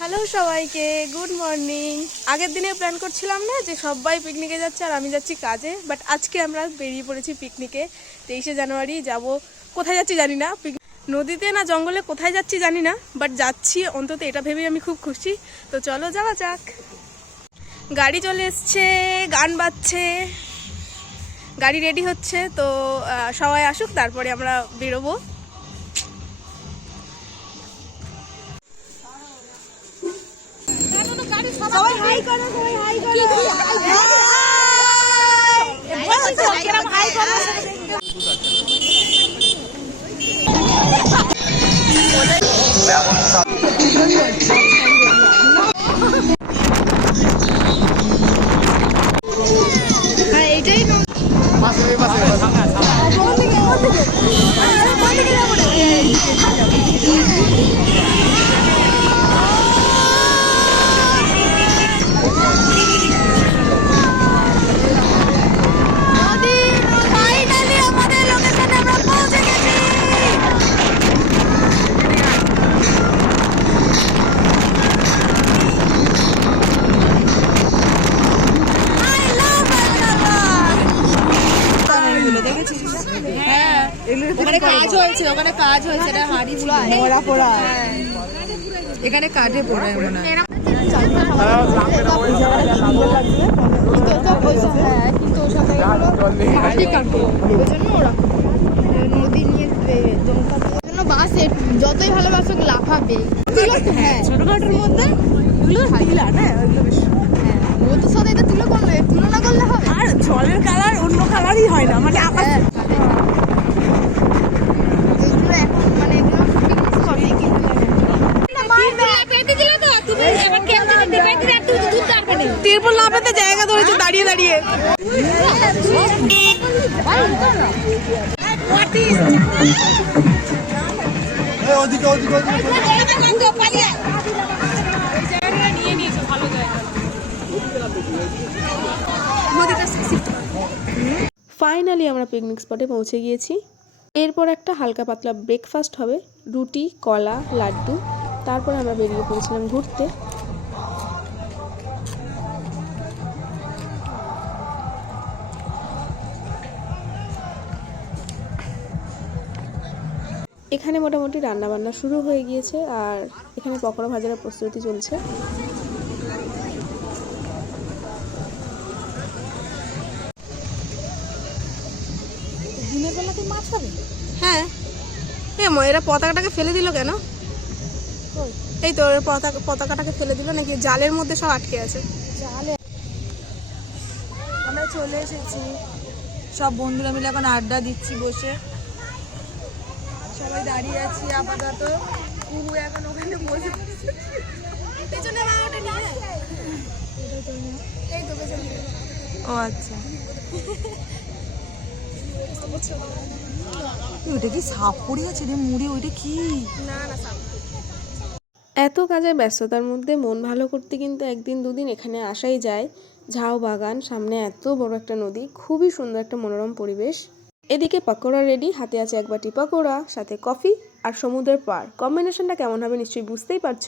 Hello সবাইকে। Good morning আগের দিনে প্ল্যান করছিলাম না যে সবাই পিকনিকে যাচ্ছে আর আমি যাচ্ছি কাজে বাট আজকে আমরা বেরিয়ে পড়েছি পিকনিকে তেইশে জানুয়ারি যাব। কোথায় যাচ্ছি জানি না। নদীতে না জঙ্গলে কোথায় যাচ্ছি জানি না বাট যাচ্ছি অন্তত এটা ভেবেই আমি খুব খুশি। তো চলো যাওয়া যাক। গাড়ি চলে এসছে, গান বাজছে। গাড়ি রেডি হচ্ছে, তো সবাই আসুক, তারপরে আমরা বেরোবো। সবাই হাই করো সবাই হাই করো। ওখানে কাজ হয়েছে ওখানে কাজ হয়েছে এটা হাড়ি ছিল। মোড়া পোড়া এখানে কাঠে পড়ে। মনে হয়। যতই ভালোবাসো লাফাবে হ্যাঁ ছোটখাটোর মধ্যে হ্যাঁ। ওদের সাথে এটা তুলো করলে তুলনা করলে হবে আর জলের কালার অন্য কালারই হয় না মানে আকাশ হ্যাঁ এগুলো এখন মানে এগুলো পিকনিক করে কিন্তু তিরপল না ধরেছে দাঁড়িয়ে দাঁড়িয়ে। ফাইনালি আমরা পিকনিক স্পটে পৌঁছে গিয়েছি। এরপর একটা হালকা পাতলা ব্রেকফাস্ট হবে, রুটি, কলা, লাড্ডু। তারপর আমরা বেরিয়ে পড়েছিলাম ঘুরতে। এখানে মোটামুটি রান্না বান্না শুরু হয়ে গিয়েছে আর এখানে পকোড়া ভাজার প্রস্তুতি চলছে। হ্যাঁ। এ এরা পতাকাটাকে ফেলে দিল কেন? এই তো পতাকা পতাকাটাকে ফেলে দিল নাকি জালের মধ্যে সব আটকে আছে। আমরা চলে এসেছি। সব বন্ধুরা মিলে এখন আড্ডা দিচ্ছি বসে। সবাই দাঁড়িয়ে আছি আপাতত। কুহু এখন ওখানে বসে পেছনে এই তো পেছনে। ও আচ্ছা। কি সাপ পড়ে আছে রে মুড়ি? ওইটা কি? না না এত কাজের ব্যস্ততার মধ্যে মন ভালো করতে কিন্তু একদিন দুদিন এখানে আসাই যায়। ঝাউ বাগান সামনে এত বড় একটা নদী খুবই সুন্দর একটা মনোরম পরিবেশ। এদিকে পাকোড়া রেডি হাতে আছে এক বাটি পাকোড়া সাথে কফি আর সমুদ্রের পার। কম্বিনেশনটা কেমন হবে নিশ্চয়ই বুঝতেই পারছ?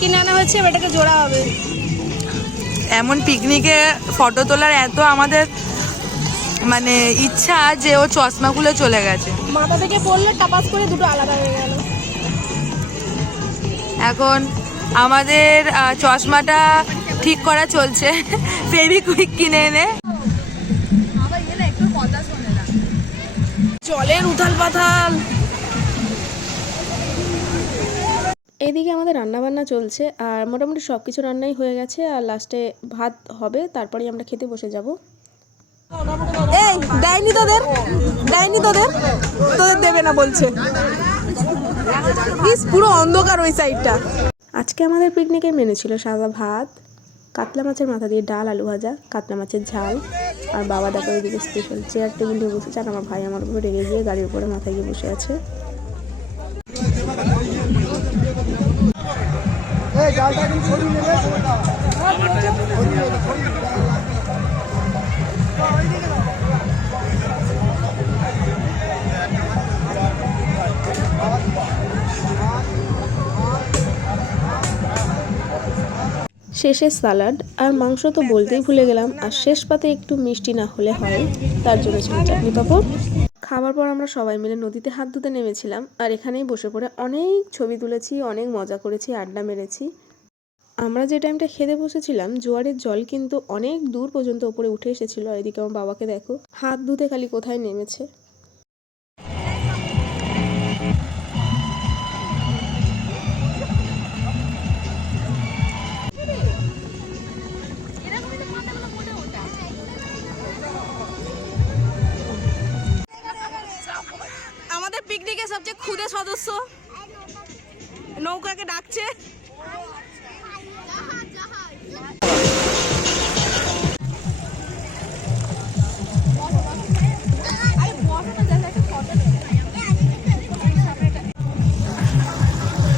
কিনে আনা হয়েছে এবার এটাকে জোড়া হবে। এমন পিকনিকে ফটো তোলার এত আমাদের মানে ইচ্ছা যে ও চশমাগুলো চলে গেছে। মাথা থেকে পড়লে টাপাস করে দুটো আলাদা হয়ে গেল। এখন আমাদের চশমাটা ঠিক করা চলছে। ফেভিকুইক কিনে এনে। জলের উথাল পাথাল। এদিকে আমাদের রান্না বান্না চলছে আর মোটামুটি সব কিছু রান্নাই হয়ে গেছে আর লাস্টে ভাত হবে তারপরেই আমরা খেতে বসে যাব। এই দেয়নি তোদের? দেয়নি তোদের? তোদের দেবে না বলছে। পুরো অন্ধকার ওই সাইডটা আজকে আমাদের পিকনিকের মেনু ছিল সাদা ভাত কাতলা মাছের মাথা দিয়ে ডাল, আলু ভাজা, কাতলা মাছের ঝাল আর বাবা দেখো এদিকে স্পেশাল চেয়ার টেবিল নিয়ে বসেছে আর আমার ভাই আমার উপরে রেগে গিয়ে গাড়ির উপরে মাথায় গিয়ে বসে আছে। শেষে সালাড আর মাংস তো বলতেই ভুলে গেলাম, আর শেষ পাতে একটু মিষ্টি না হলে হয়, তার জন্য ছিল চাটনি পাঁপড় খাবার পর আমরা সবাই মিলে নদীতে হাত ধুতে নেমেছিলাম, আর এখানেই বসে পড়ে অনেক ছবি তুলেছি, অনেক মজা করেছি, আড্ডা মেরেছি। আমরা যে টাইমটা খেতে বসেছিলাম, জোয়ারের জল কিন্তু অনেক দূর পর্যন্ত ওপরে উঠে এসেছিল, আর এদিকে আমার বাবাকে দেখো, হাত ধুতে খালি কোথায় নেমেছে। সবচেয়ে ক্ষুদে সদস্য। নৌকাকে ডাকছে।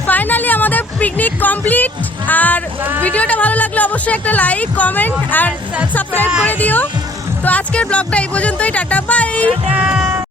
ফাইনালি আমাদের পিকনিক কমপ্লিট আর ভিডিওটা ভালো লাগলে অবশ্যই একটা লাইক কমেন্ট আর সাবস্ক্রাইব করে দিও। তো আজকের ব্লগটা এই পর্যন্তই, টাটা বাই